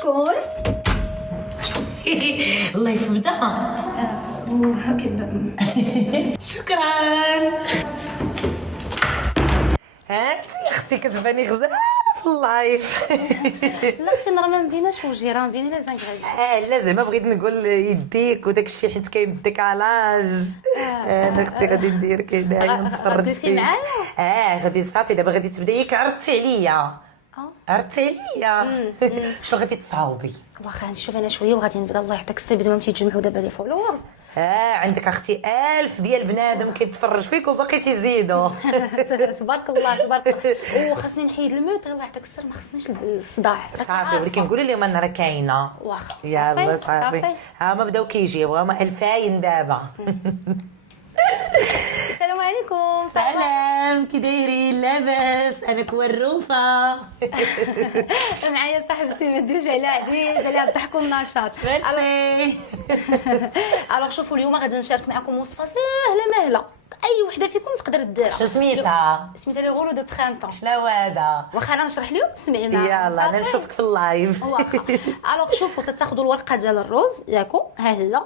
شكون؟ الله يفبدا. كنبدا. شكرا. هانتي اختي كتباني غزاله في اللايف. لا اختي راه ما مبيناش وجهي، راه مبيني لا زنقراج. لا زعما بغيت نقول يديك وداك الشيء حيت كاين الديكالاج. انا اختي غادي ندير كده نتفرج غاديتي فيك. معايا؟ غادي صافي دابا غادي تبداي ياك عرضتي عليا. عرضتي عليا. شنو غادي تصاوبي؟ واخا نشوف انا شويه وغادي نبدا. الله يعطيك الصبر بما تيتجمعوا دابا لي فولورز. عندك اختي 1000 ديال بنادم كيتفرج فيك وباقي تيزيدوا. تبارك الله تبارك الله. وخاصني نحيد الموت. الله يعطيك الصبر ما خصنيش الصداع. صافي ولكن قولي لهم انا راه كاينه. واخا يلا صافي. هما بداو كيجيو هما 2000 دابا. السلام عليكم. سلام كي دايرين؟ لاباس؟ انا كوروفه. معايا صاحبتي ما ديروش عليها عزيز عليها الضحك والنشاط. ميرسي. الوغ شوفوا اليوم غادي نشارك معكم وصفه سهله مهله اي وحده فيكم تقدر ديرها. شنو سميتها؟ سميتها لي غولو دو برينتون. شنو هذا؟ واخا انا نشرح لكم سمعي معايا. يلا انا نشوفك في اللايف. واخا الوغ شوفوا تاخذوا الورقه ديال الروز ياكو ها هي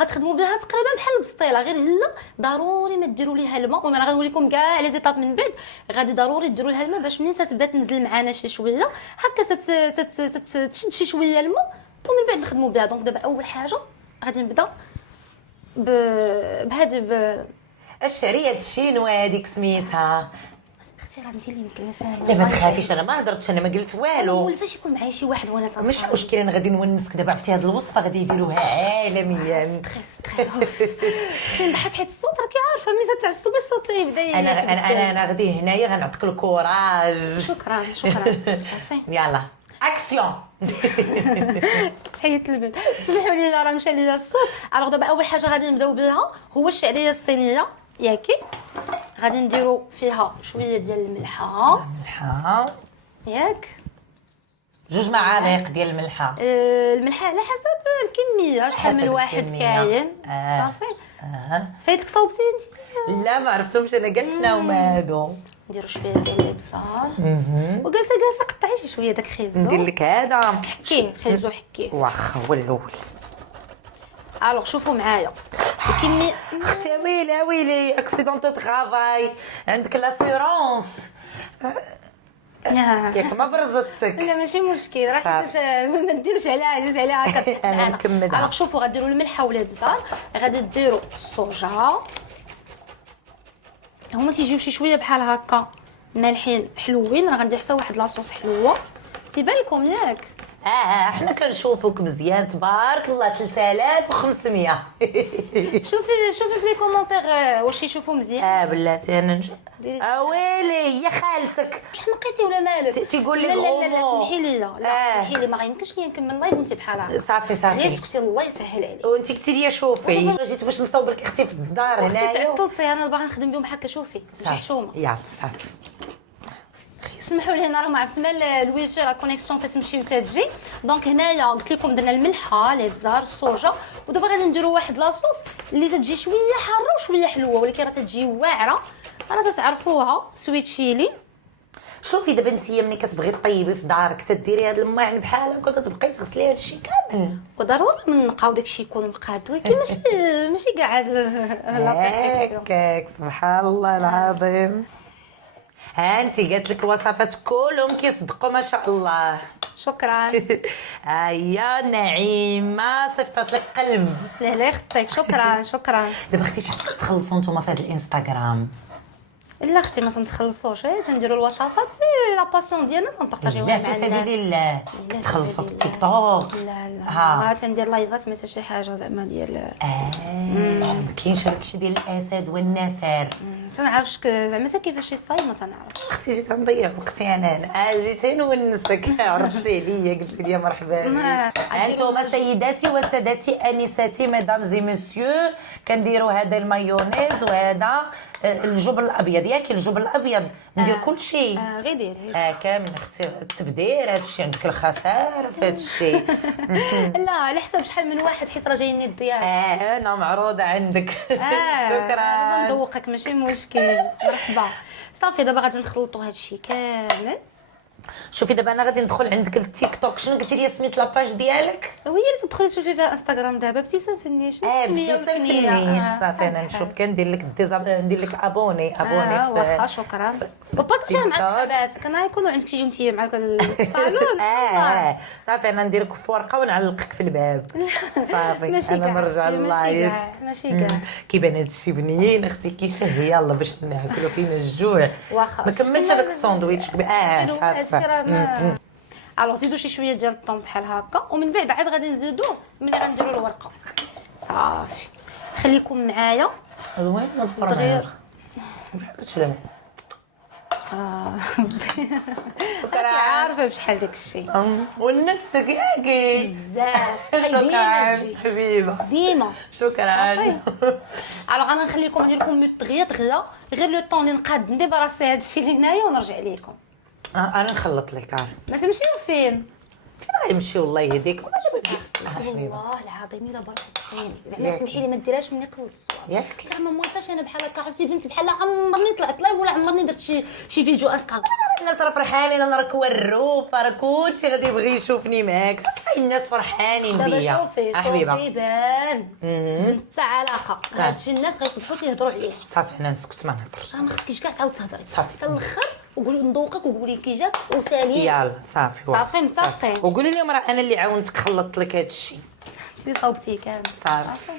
غتخدموا بها تقريبا بحال البسطيله، غير هي ضروري ما ديروا ليها الماء. وما غنقول لكم كاع لي زيتاب من بعد. غادي ضروري ديروا لها الماء باش منين تبدا تنزل معنا شي شويه هكا تشد شي شويه الماء ومن بعد نخدموا بها. دونك دابا اول حاجه غادي نبدا بهذه الشعريه الشينوا هذيك سميتها. اختي راه انت اللي مكلفه. لا ما تخافيش انا ما هضرتش انا ما قلت والو. ولفاش يكون معايا شي واحد وانا تنصح. ماشي مشكل انا غادي نونسك دابا عرفتي هاد الوصفه غادي يديروها عالميا. ستريس خصني نضحك حيت الصوت راكي عارفه الميزه تاع الصوت الصوت يبدا انا غادي هنايا غنعطيك الكوراج. شكرا صافي يلا اكسيون. تحيت البنت. سمحوا لي راه مشى لي الصوت. الوغ دابا اول حاجه غادي نبداو بها هو الشعريه الصينيه ياكي. غادي نديرو فيها شويه ديال الملحه ياك 2 معالق ديال الملحه. الملحه على حسب الكميه شحال من واحد كاين. صافي فايتك صوبتي انت؟ لا ما عرفتهمش انا كاع شنو هما هادو. نديرو شويه ديال الابصار وكاسه قطعي شي شويه داك خيزو. ندير لك هذا حكيه خيزو حكيه. واخا هو الاول. الوغ شوفوا معايا الكميه. اختي ويلي اكسيدون دو طرافاي عندك لاسيورونس ياك ما برزتك. لا ماشي مشكل راه حيت ما نديرش عليها عزيز عليها هكا. انا نكملها. الوغ شوفوا غديروا الملحه ولا البزار. غادي ديروا الصوجه هما تيجيو شي شويه بحال هكا مالحين حلوين. راه غندير حتى واحد لاصوص حلوه تيبان لكم ياك. حنا كنشوفوك مزيان تبارك الله. 3500. شوفي في لي كومونتير واش يشوفوا مزيان. بلاتي انا ويلي يا خالتك شحال نقيتي ولا مالك تيقول لك لا سمحي لي لا سمحي لي ما غيمكنش لي نكمل لايف وانت بحال هكا. صافي غير سكتي الله يسهل عليك. وانت قلتي لي شوفي جيت باش نصاوب لك اختي في الدار هنايا. تعطلتي انا باغا نخدم بهم هكا. شوفي ماشي حشومه. يلا صافي سمحوا لي انا راه ما عرفت ما الويفي لا كونيكسيون تتمشي وتتجي. دونك هنايا قلت لكم درنا الملحه الابزار الصوجه ودابا غادي نديروا واحد لاصوص اللي تتجي شويه حاره وشويه حلوه ولكن راه تتجي واعره. راه تتعرفوها سويت شيلي. شوفي دابا نتيا ملي كتبغي طيبي في دارك تديري هاد الماعن بحال هكا وتبقاي تغسلي هاد الشيء كامل. وضروري من نقاو داكشي يكون مقاد ولكن ماشي كاع لا بيرفيكسيون. هكاك سبحان الله العظيم. انتي قالت لك وصفات كلهم كيصدقوا ما شاء الله. شكرا. يا نعيمه صيفطت لك قلب. لا يخطيك. شكرا. دابا اختي شحال كتخلصوا نتوما في هذا الانستغرام؟ لا اختي ما تنتخلصوش تنديروا الوصفات سي لا باسيون ديالنا تنبارطاجيوها مع الناس. الناس. لا في سبيل الله تخلصوا في التيك توك. لا تندير لايفات ما حتى شي حاجه زعما ديال ما كاينش هادشي ديال الاسد والنسر. تنعرفش زعما كيفاش يتصايب ما تنعرفش. اختي جيت نضيع وقتي انا جيتي نونسك عرفتي عليا قلتي لي مرحبا بك. انتم سيداتي وسادتي انساتي مدام زي مسيو كنديروا هذا المايونيز وهذا الجبن الابيض ياك الجبن الابيض ندير كل شيء. غير دير كامل اختي التبدير هادشي عندك الخساره في هادشي. لا على حسب شحال من واحد حيت راه جايين الضياف. انا معروضه عندك. شكرا. دابا نذوقك ماشي مشكل. مرحبا. صافي دابا غادي نخلطوا هادشي كامل. شوفي دابا انا غادي ندخل عندك التيك توك. شنو قلتي لي سميت لاباج ديالك؟ وهي اللي تدخلي تشوفي فيها انستغرام دابا ابتسام فنيش. شنو السميه ابتسام والكنيه؟ فنيش. صافي انا نشوف كندير لك ندير لك ابوني واخا شكرا. وبارطاجيها مع صحاباتك، انا يكونوا عندك شي جنتيه معاك الصالون. صافي انا نديرك في ورقه ونعلقك في الباب. صافي ماشي انا كاع نرجع اللايف. ماشي كاع. كيبان هادشي بنين اختي كيشهي يلا باش ناكلوا فينا الجوع. واخا ما كملتش هذاك الساندويتش. صافي. الوغ زيدوا شي شويه ديال الطون بحال هكا، ومن بعد عاد غادي نزيدوه ملي غنديروا الورقه. صافي خليكم معايا. وين الفرماج؟ واش حبيت له؟ شكرا. عارفه بشحال داك الشيء ونسك ياكي بزاف. ديما تجي حبيبه ديما. شكرا. الوغ انا نخليكم ندير لكم دغيا غير لو طون اللي نقاد نديبراسي هذا الشيء اللي هنايا ونرجع لكم. انا نخلط لك. ما تمشيو فين غيمشي والله يهديك. والله العظيم الا بلاصه ثاني زعما سمحي لي ما ديرهاش مني قلت الصواب ياك كاع ما موالفاش انا بحال هكا. عرفتي بنتي بحال عمرني طلعت لايف ولا عمرني درت شي فيديو انستغرام. الناس راه فرحانين. انا راك وروفه راه كلشي غادي يبغي يشوفني معاك. الناس فرحانين دابا بيا شوفي حبيبه. صوتي بان بنت علاقه. هادشي الناس غيصبحوا تيهضروا عليه. صافي انا نسكت ما نهضرش. ما خصكيش كاع تعاود تهضري صافي. حتى الاخر وقولي نذوقك وقولي كي جاك وسالي. يلا صافي صافي متفقين. وقولي لهم راه انا اللي عاونتك خلطت لك هادشي. انتي صوبتي كامل. صافي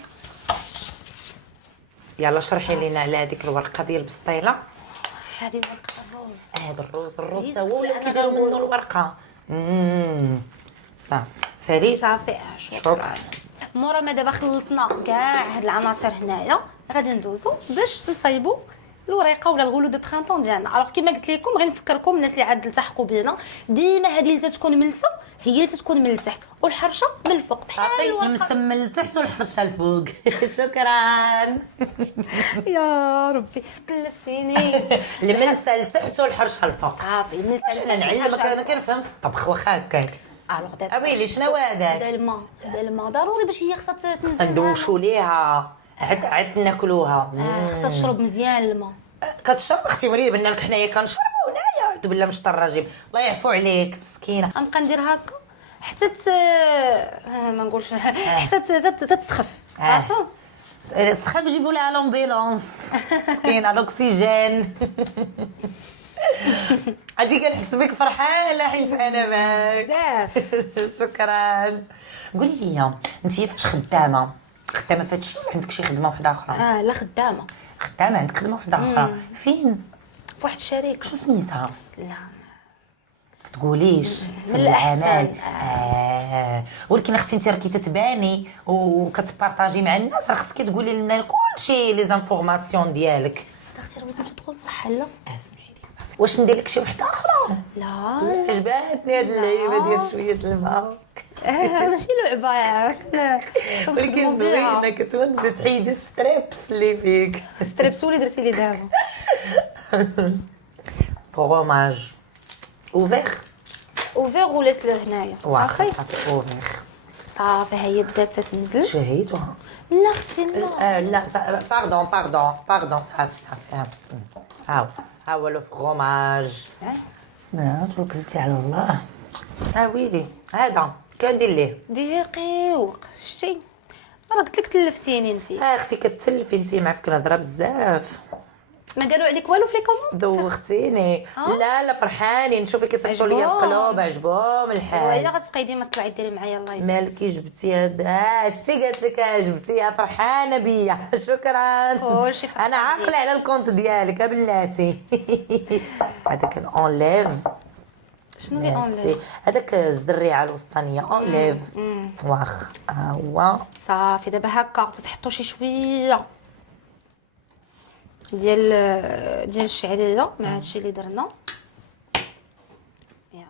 يلا شرحي لينا على هذيك الورقه ديال البسطيله. هذه ورقه الروز. هذا الروز إيه، تا هو اللي أنا كيديروا غنقول. منه الورقه. صافي ساليت. صافي شكرا. مورا ما دابا خلطنا كاع هاد العناصر هنايا غادي ندوزو باش نصايبو الوريقه ولا الغلو دو برينطون ديالنا. الوغ كيما قلت لكم غير نفكركم الناس اللي عاد التحقوا بينا ديما هذه اللي تتكون من الفوق هي اللي تتكون من التحت والحرشه من الفوق بحال صافي الورقه. المسمى لتحت والحرشه الفوق. شكرا. يا ربي سلفتيني. المنسى لتحت والحرشه الفوق. صافي المنسى انا نعلمك. انا كنفهم في الطبخ واخا هكاك. الوغ دابا ابيلي شنو هذاك؟ هذا الماء ضروري باش هي خصها تنزل. ندوشو ليها عاد ناكلوها. خصها تشرب مزيان الماء. كتشرب اختي وليد بنا لك حنايا كنشربوا هنايا. عاد بلا مش الراجل الله يعفو عليك مسكينه. غنبقى ندير هكا حتى ما نقولش حتى تتسخف. صافي سخاف جيبوا لها لومبيلونس مسكينه الاكسجين. عادي كنحس بك فرحانه حيت انا معاك بزاف. شكرا. قولي لي انت فاش خدامه في هادشي ولا عندك شي خدمه واحده اخرى؟ لا خدامه عندك خدمه واحده اخرى فين؟ في واحد الشركه. شو سميتها؟ لا تقوليش من الأحسن. ولكن اختي انت راكي تتباني وكتبارطاجي مع الناس راه خصك تقولي لنا كلشي لي زانفورماسيون ديالك. اختي راه بغيتو تدخل الصحه لا اسمعي لي صافي. واش ندير لك شي وحده اخرى؟ لا عجباتني هاد اللعيبه ديال شويه الماء. ماشي لعبه عرفتنا. ولكن زوينه كتونسي تحيدي ستريبس اللي فيك. ستريبسولي درتي لي دابا. فروماج اوفير اوفير وليس لو هنايا. صافي صافي اوفير. صافي هي بدات تنزل. شهيتوها؟ لا اختي لا. لا باردون صافي. ها هو لو فروماج. توكلتي على الله. ويلي هذا كندير ليه دقيق شتي راه قلت لك تلفتيني انت. اختي كتلفي انت معاك الهضره بزاف. ما قالوا عليك والو في لي كومون. دوختيني. لا فرحانين نشوفك كيصيفطوا لي القلوب عجبهم الحال. ولا غتبقاي ديما تطلعي ديري معايا اللايف. مالكي جبتي هذا شتي قالت لك جبتيها فرحانه بيا. شكرا. كلشي فرحان انا عاقله على الكونت ديالك بلاتي. هذاك اونليف. شنو اللي اونلاين؟ هذاك الزريعه الوسطانيه اونليف. واخ هو صافي دابا هكا تحطوا شي شويه ديال الشعريه مع هادشي اللي درنا. يلا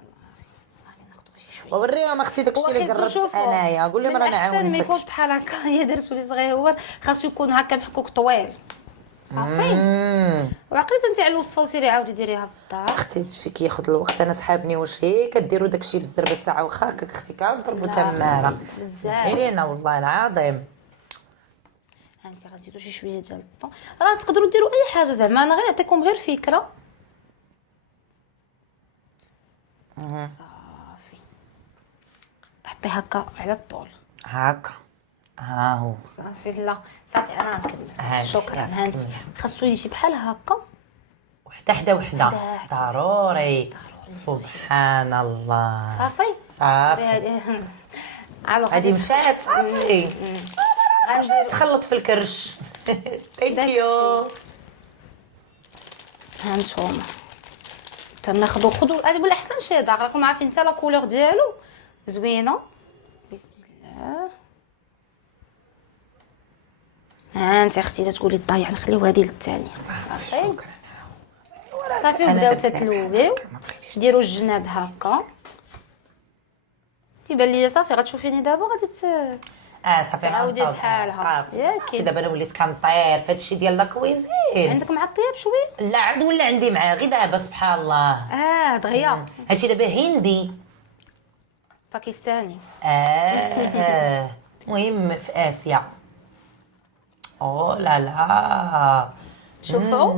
غادي ناخذوا شي شويه ووريهم اختي داكشي اللي قربت انايا. قول لهم راه ما عاونتك. يكونش بحال هكا هي درتو لي صغيور خاصو يكون هكا محكوك طويل. صافي وعقليت انت على الوصفه وسيري عاودي ديريها في الدار. اختي هادشي كياخذ الوقت. انا صحابني واش هي كديروا داكشي بزربه ساعه واخا هكاك اختي كنضربوا تماره بزاف. علينا والله العظيم. ها انت غتزيدوا شي شويه ديال الطون. راه تقدروا ديروا اي حاجه زعما انا غير نعطيكم غير فكره. صافي حطي هكا على الطول هاكا ها هو صافي. لا صافي انا غنكمل. هانتي، شكرا يلا هانتي. كملي. خاصو يجي بحال هكا وحده وحدة. ضروري. سبحان الله. صافي. صافي هادي مشات صافي. غندير تخلط في الكرش. ثانك يو. هانتوما تناخدو خدو هذا بالاحسن شي راكم عارفين حتى لا كولور ديالو زوينه. بسم الله. ها انت اختي لا تقولي ضايع نخليو هذه للثاني. صافي صافي وبداو تتلوبيو ديروا الجناب هكا. تيبان ليا صافي غتشوفيني دابا غادي صافي تعاودي غنصاوب. بحالها. صافي ياك دابا انا وليت كنطير في هادشي ديال لا كويزين. عندك مع الطياب شويه. لا عاد ولا عندي معاه غير دابا سبحان الله. دغيا هادشي دابا هندي. باكستاني. مهم في اسيا. او لا لا شوفوا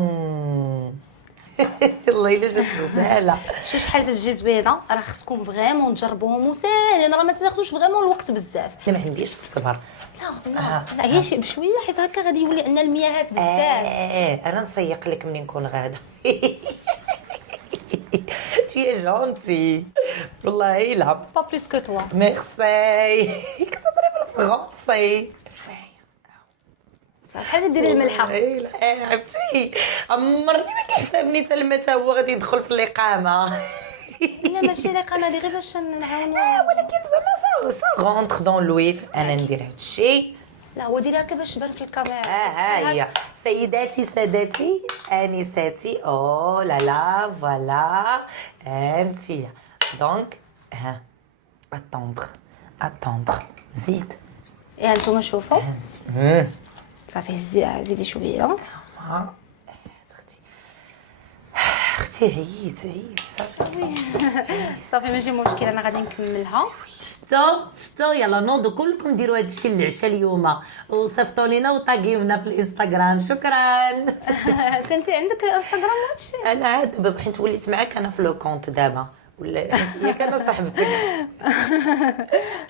الله الا جات غزاله. شو شحال تجي زوينه. راه خصكم فريمون تجربوهم وساهلين راه ما تاخذوش فريمون الوقت بزاف. لا ما عنديش الصبر. لا هي شي بشويه حيت هكا غادي يولي عندنا المياهات بزاف. انا نسيق لك ملي نكون غاده. تي جونتي والله لا. با بلوس كو توا. ميرسي. كتهضري بالفرنسي. بحال ديري الملحه. لا عرفتي عمرني ما كيحسبني حتى لما تا هو غادي يدخل في الاقامه. لا ماشي الاقامه هذه غير باش نعاونو. ولكن زعما سا غونتر دون لويف انا ندير هادشي. لا هو ديري هكا باش تبان في الكاميرا. ها هي سيداتي سادتي انساتي. او لا لا فوالا انتي دونك ها اتوندر زيد. يا نتوما شوفوا انت صافي زيدي شويه. اختي عييت صافي. صافي ماشي مشكل انا غادي نكملها. شتو يلا نوضوا كلكم ديروا هادشي للعشاء اليوم وصيفطوا لينا وطاغيونا في الانستغرام. شكرا. كنتي عندك انستغرام هادشي؟ انا عاد دابا بحيت وليت معاك انا في لو كونت دابا ولا ياك انا صاحبتك.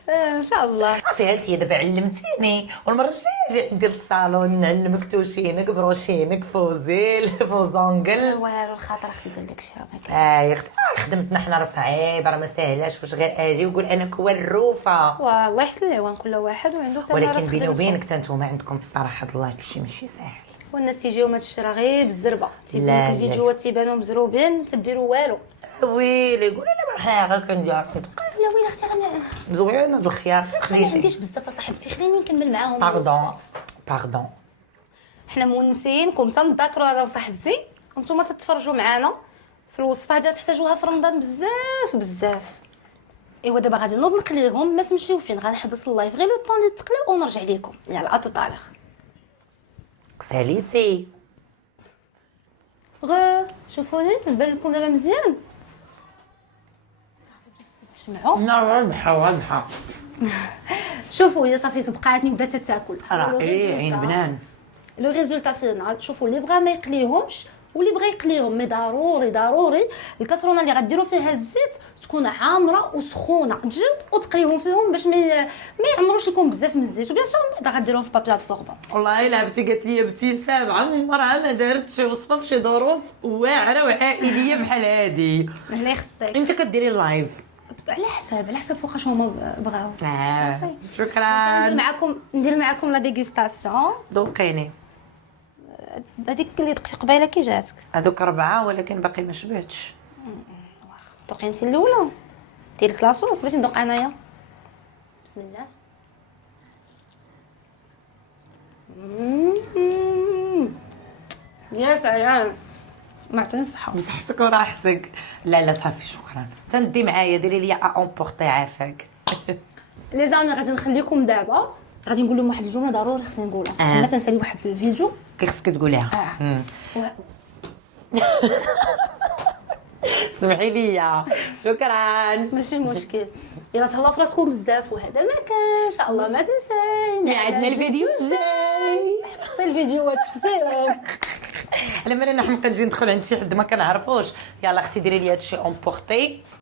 ان شاء الله. صافي هانتي دابا علمتيني والمره الجايه اجي ندير الصالون نعلمك توشينك بروشينك فوزيل فوزونغل. والو الخاطر اختي ديال داكشي راه ما كاين. يا اختي خدمتنا حنا راه صعيبه راه ما ساهلاش واش غير اجي وقول انا كوروفه. والله يحسن العوان كل واحد وعنده ثمره. ولكن بيني وبينك حتى نتوما عندكم في الصراحه الله هادشي ماشي ساهل. والناس تيجيو ما هادشي راه غير بالزربه. تيبان لا، لك الفيديوهات تيبانوا مزروبين تديروا والو. ويلي قول انا حنا غير كندير لا ويلي اختي راه زوين هاد الخيار ما خليتي. عنديش بزاف اصاحبتي خليني نكمل معاهم. باردون حنا مونسينكم تنذكروا انا وصاحبتي وانتم تتفرجوا معنا في الوصفه هذه تحتاجوها في رمضان بزاف. ايوا دابا غادي نوض نقليهم ما تمشيو فين غنحبس اللايف غير لو طون ديال التقليه ونرجع لكم. يلا اتو طالخ ساليتي شوفوني تبان لكم دابا مزيان. صافي باش تجمعوا. واضحه شوفوا هي صافي سبقاتني بدات تاكل. عين بنان. لو ريزولتا فينال شوفوا اللي بغى ما يقليهمش واللي بغى يقليهم مي ضروري الكاسرونه اللي غديروا فيها الزيت تكون عامره وسخونه تجيو وتقليهم فيهم باش ما يعمروش لكم بزاف من الزيت. وبيان سور بعدا غديروهم في بابي ابسوربون. والله الا عرفتي قالت لي ابتسام عمرها ما دارت شي وصفه في شي ظروف واعره وعائليه بحال هادي. هنا يخطي امتى كديري اللايف؟ على حساب فوقاش هما بغاو. شكرا. ندير معكم لا ديغوستاسيون. دوقيني هذيك اللي دقتي قبيله كي جاتك. هذوك 4 ولكن باقي ما شبعتش. دوقي انت الاولى ديري لك لاصوص باش ندوق انايا. بسم الله. يا سلام ما عطيني الصحه. بصحتك وراحتك. لا صافي شكرا تندي معايا ديري لي امبورطي عافاك. لي زامي غادي نخليكم دابا غادي نقول لهم واحد الجمله ضروري خصني نقولها. ما تنسالي واحد الفيديو كي خصك تقوليها. سمحي لي شكرا. ماشي مشكل. يلا تهلاو في راسكم بزاف وهذا ما كان ان شاء الله ما تنساي عندنا الفيديو الجاي. حفظتي الفيديوهات شفتيهم. على مالنا حمقى نجي ندخل عند شي حد ما كنعرفوش. يلا اختي ديري لي هادشي امبورطي